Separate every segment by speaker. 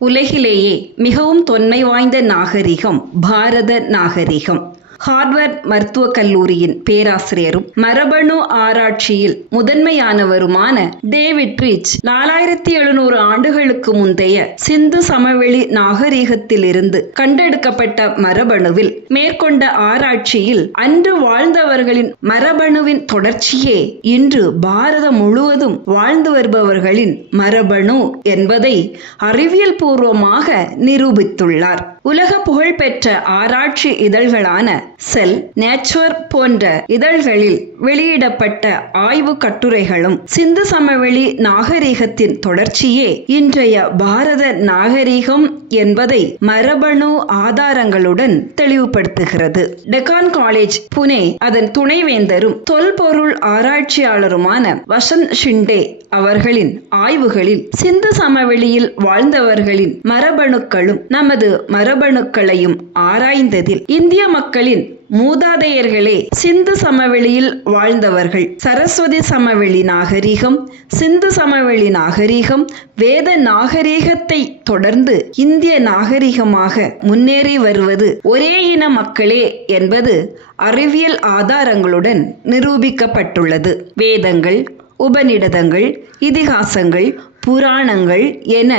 Speaker 1: உலகிலேயே மிகவும் தொன்மை வாய்ந்த நாகரிகம் பாரத நாகரிகம். ஹார்வர்ட் மருத்துவக் கல்லூரியின் பேராசிரியரும் மரபணு ஆராய்ச்சியில் முதன்மையானவருமான டேவிட் ரிச் நாலாயிரத்தி எழுநூறு ஆண்டுகளுக்கு முந்தைய சிந்து சமவெளி நாகரிகத்திலிருந்து கண்டெடுக்கப்பட்ட மரபணுவில் மேற்கொண்ட ஆராய்ச்சியில் அன்று வாழ்ந்தவர்களின் மரபணுவின் தொடர்ச்சியே இன்று பாரதம் முழுவதும் வாழ்ந்து வருபவர்களின் மரபணு என்பதை அறிவியல் பூர்வமாக நிரூபித்துள்ளார். உலக புகழ்பெற்ற ஆராய்ச்சி இதழ்களான செல் நேச்சுவர் போன்ற இதழ்களில் வெளியிடப்பட்ட ஆய்வு கட்டுரைகளும் சிந்து சமவெளி நாகரிகத்தின் தொடர்ச்சியே இன்றைய பாரத நாகரிகம் என்பதை மரபணு ஆதாரங்களுடன் தெளிவுபடுத்துகிறது. டெக்கான் காலேஜ் புனே அதன் துணைவேந்தரும் தொல்பொருள் ஆராய்ச்சியாளருமான வசந்த் ஷிண்டே அவர்களின் ஆய்வுகளில் சிந்து சமவெளியில் வாழ்ந்தவர்களின் மரபணுக்களும் நமது மரபணுக்களையும் ஆராய்ந்ததில் இந்திய மக்களின் மூதாதையர்களே சிந்து சமவெளியில் வாழ்ந்தவர்கள். சரஸ்வதி சமவெளி நாகரிகம் சிந்து சமவெளி நாகரிகம் வேத நாகரிகத்தை தொடர்ந்து இந்திய நாகரிகமாக முன்னேறி வருவது ஒரே இன மக்களே என்பது அறிவியல் ஆதாரங்களுடன் நிரூபிக்கப்பட்டுள்ளது. வேதங்கள் உபநிடதங்கள் இதிகாசங்கள் புராணங்கள் என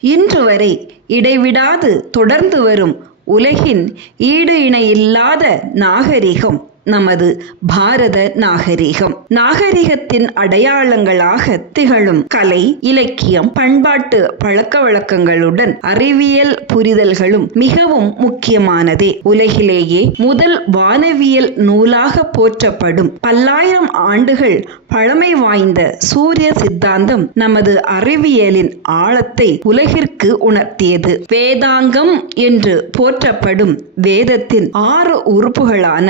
Speaker 1: இன்று வரை இடைவிடாது தொடர்ந்து வரும் உலகின் ஈடு இணையில்லாத நாகரிகம். நமது பாரத நாகரிகம். நாகரிகத்தின் அடையாளங்களாக திகழும் கலை இலக்கியம் பண்பாட்டு பழக்க வழக்கங்களுடன் அறிவியல் புரிதல்களும் மிகவும் முக்கியமானதே. உலகிலேயே முதல் வானவியல் நூலாக போற்றப்படும் பல்லாயிரம் ஆண்டுகள் பழமை வாய்ந்த சூரிய சித்தாந்தம் நமது அறிவியலின் ஆழத்தை உலகிற்கு உணர்த்தியது. வேதாங்கம் என்று போற்றப்படும் வேதத்தின் ஆறு உறுப்புகளான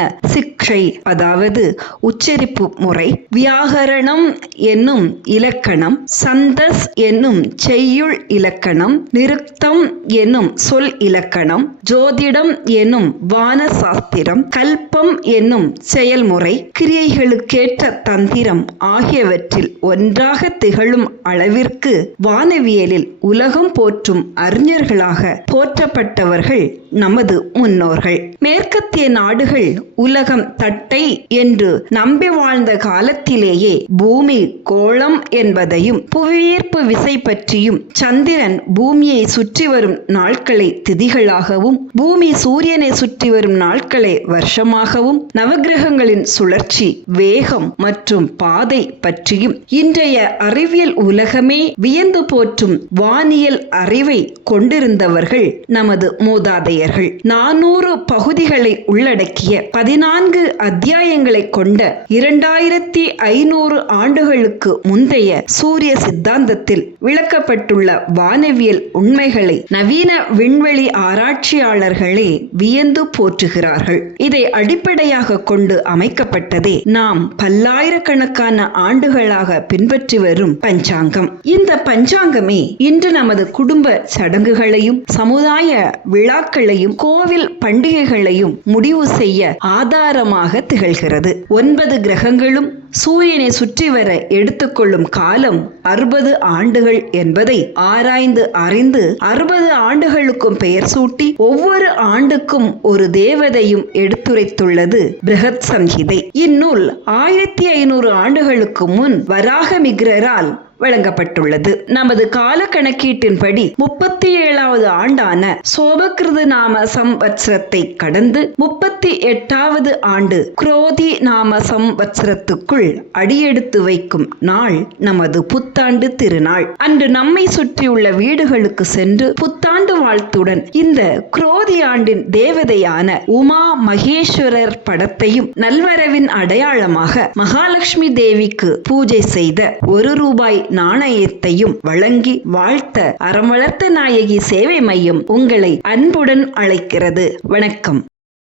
Speaker 1: சிக்ஷை அதாவது உச்சரிப்பு முறை வியாகரணம் என்னும் இலக்கணம் சந்தஸ் என்னும் செய்யுள் இலக்கணம் நிருக்தம் என்னும் சொல் இலக்கணம் ஜோதிடம் என்னும் வான சாஸ்திரம் கல்பம் என்னும் செயல்முறை கிரியைகளுக்கேற்ற தந்திரம் ஆகியவற்றில் ஒன்றாக திகழும் அளவிற்கு வானவியலில் உலகம் போற்றும் அறிஞர்களாக போற்றப்பட்டவர்கள் நமது முன்னோர்கள். மேற்கத்திய நாடுகள் உலகம் தட்டை என்று நம்பி வாழ்ந்த காலத்திலேயே பூமி கோளம் என்பதையும் புவியீர்ப்பு விசை பற்றியும் சந்திரன் பூமியை சுற்றி வரும் நாட்களை திதிகளாகவும் பூமி சூரியனை சுற்றி வரும் நாட்களை வருஷமாகவும் நவகிரகங்களின் சுழற்சி வேகம் மற்றும் பாதை பற்றியும் இன்றைய அறிவியல் உலகமே வியந்து போற்றும் வானியல் அறிவை கொண்டிருந்தவர்கள் நமது மூதாதையர்கள். நானூறு பகுதிகளை உள்ளடக்கிய பதினான்கு அத்தியாயங்களை கொண்ட இரண்டாயிரத்தி ஐநூறு ஆண்டுகளுக்கு முந்தைய சூரிய சித்தாந்தத்தில் விளக்கப்பட்டுள்ள வானவியல் உண்மைகளை நவீன விண்வெளி ஆராய்ச்சியாளர்களே வியந்து போற்றுகிறார்கள். இதை அடிப்படையாக கொண்டு அமைக்கப்பட்டதே நாம் பல்லாயிரக்கணக்கான ஆண்டுகளாக பின்பற்றி வரும் பஞ்சாங்கம். இந்த பஞ்சாங்கமே இன்று நமது குடும்ப சடங்குகளையும் சமுதாய விழாக்களையும் கோவில் பண்டிகைகளையும் முடிவு செய்ய ஆதாரமாக திகழ்கிறது. ஒன்பது கிரகங்களும் சூரியனை சுற்றி வர எடுத்துக்கொள்ளும் காலம் அறுபது ஆண்டுகள் என்பதை ஆராய்ந்து அறிந்து அறுபது ஆண்டுகளுக்கும் பெயர் சூட்டி ஒவ்வொரு ஆண்டுக்கும் ஒரு தேவதையும் எடுத்துரைத்துள்ளது பிரகத் சம்ஹிதை இந்நூல் ஆயிரத்தி ஐநூறு ஆண்டுகளுக்கு முன் வராக மிக்ரரால் வழங்கப்பட்டுள்ளது. நமது கால கணக்கீட்டின்படி முப்பத்தி ஏழாவது ஆண்டான சோபகிருது நாம சம்வத்சரத்தை கடந்து முப்பத்தி எட்டாவது ஆண்டு குரோதி நாம சம்வத்சரத்துக்குள் அடியெடுத்து வைக்கும் நாள் நமது புத்தாண்டு திருநாள். அன்று நம்மை சுற்றியுள்ள வீடுகளுக்கு சென்று புத்தாண்டு வாழ்த்துடன் இந்த குரோதி ஆண்டின் தேவதையான உமா மகேஸ்வரர் படத்தையும் நல்வரவின் அடையாளமாக மகாலட்சுமி தேவிக்கு பூஜை செய்த ஒரு ரூபாய் நாணயத்தையும் வழங்கி வாழ்த்த அறமளர்த்த நாயகி சேவை மையம் உங்களை அன்புடன் அழைக்கிறது. வணக்கம்.